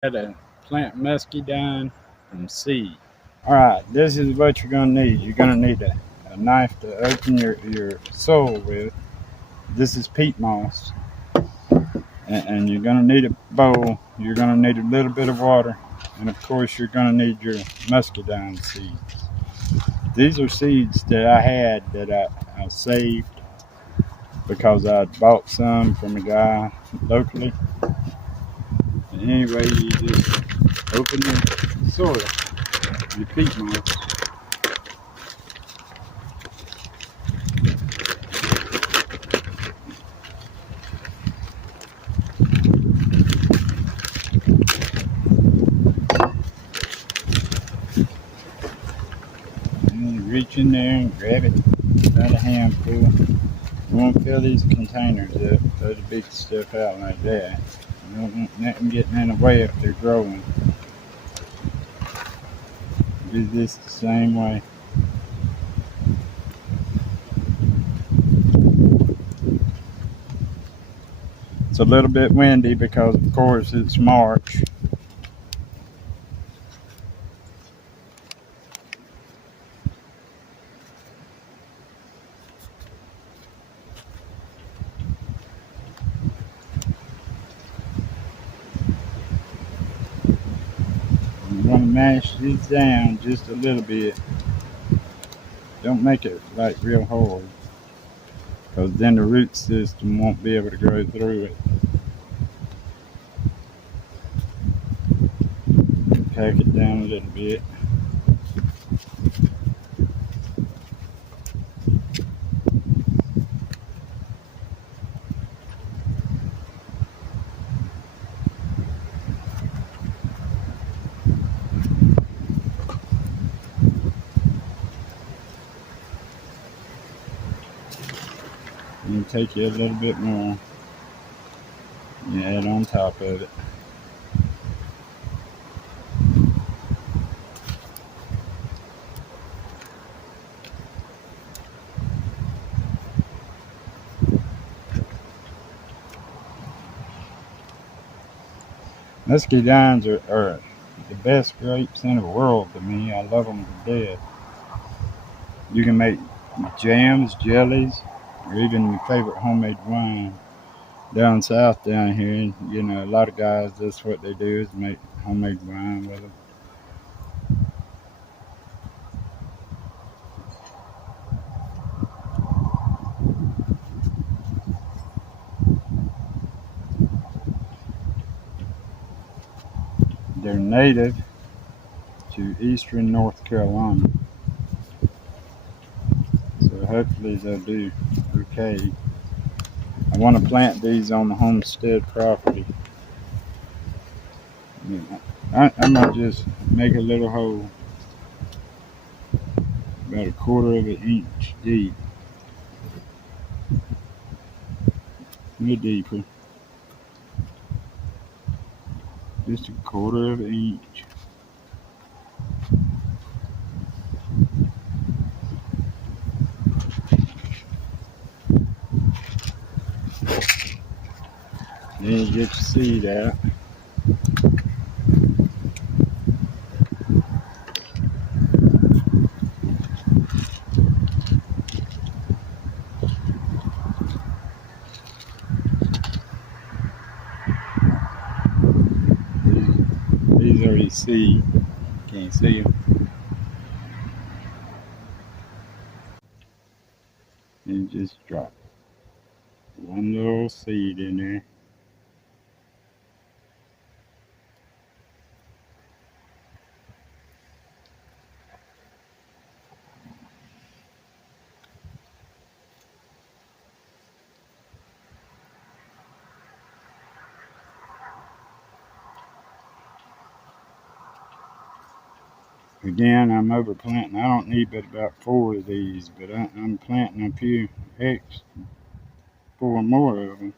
How to plant muscadine from seed. Alright, this is what you're going to need. You're going to need a knife to open your soil with. This is peat moss. And you're going to need a bowl. You're going to need a little bit of water. And of course, you're going to need your muscadine seeds. These are seeds that I had that I saved because I bought some from a guy locally. And anyway, you just open the soil, your peat moss. And you reach in there and grab it, about a handful. You won't fill these containers up, throw the big stuff out like that. You don't want nothing getting in the way if they're growing. Do this the same way. It's a little bit windy because, of course, it's March. You want to mash these down just a little bit. Don't make it like real hard, because then the root system won't be able to grow through it. Pack it down a little bit. And take you a little bit more. You add on top of it. Muscadines are the best grapes in the world to me. I love them to death. You can make jams, jellies, or even your favorite homemade wine. Down south down here, you know, a lot of guys, that's what they do is make homemade wine with them. They're native to eastern North Carolina, so hopefully they'll do okay. I want to plant these on the homestead property. I might just make a little hole about a quarter of an inch deep, no deeper, just a quarter of an inch. Then you get your seed out. These are your seed. Can't see them. And just drop one little seed in there. Again, I'm over planting. I don't need but about 4 of these, but I'm planting a few extra, 4 more of them,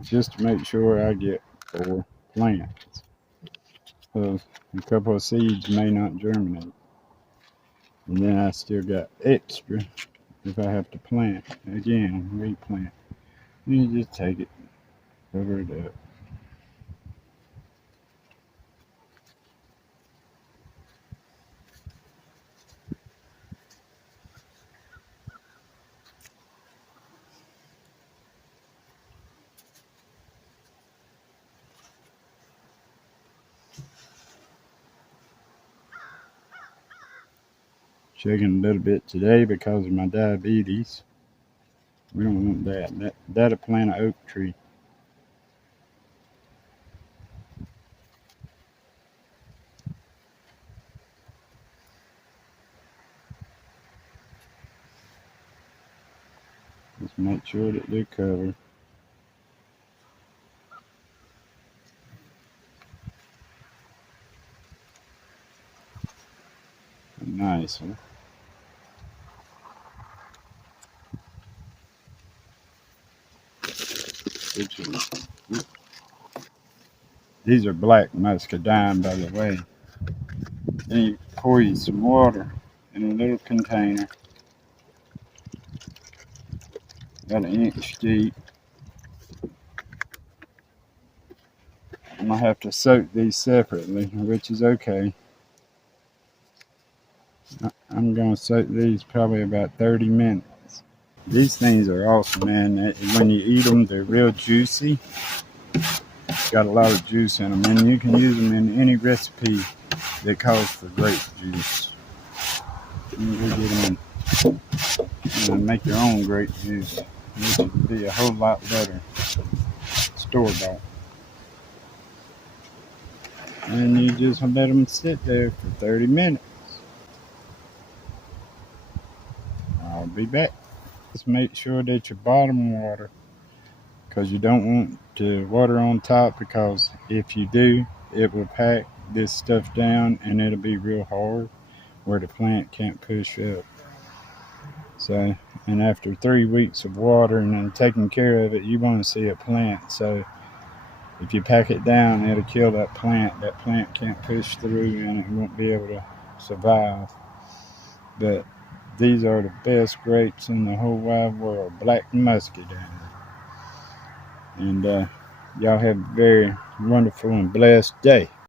just to make sure I get 4 plants. So a couple of seeds may not germinate. And then I still got extra if I have to plant. Again, replant. And you just take it, cover it up. Shaking a little bit today because of my diabetes. We don't want that. That'll plant an oak tree. Just make sure that they're covered. Nice, huh? These are black muscadine, by the way. Then you pour you some water in a little container, about an inch deep. I'm gonna have to soak these separately, which is okay. I'm gonna soak these probably about 30 minutes. These things are awesome, man. When you eat them, they're real juicy. Got a lot of juice in them, and you can use them in any recipe that calls for grape juice. You can go get them and make your own grape juice, which would be a whole lot better store-bought. And you just let them sit there for 30 minutes. I'll be back. Just make sure that your bottom water, because you don't want to water on top, because if you do, it will pack this stuff down and it'll be real hard where the plant can't push up. So, and after 3 weeks of watering and taking care of it, you want to see a plant. So if you pack it down, it'll kill that plant. That plant can't push through and it won't be able to survive. But these are the best grapes in the whole wide world, black muscadine. And y'all have a very wonderful and blessed day.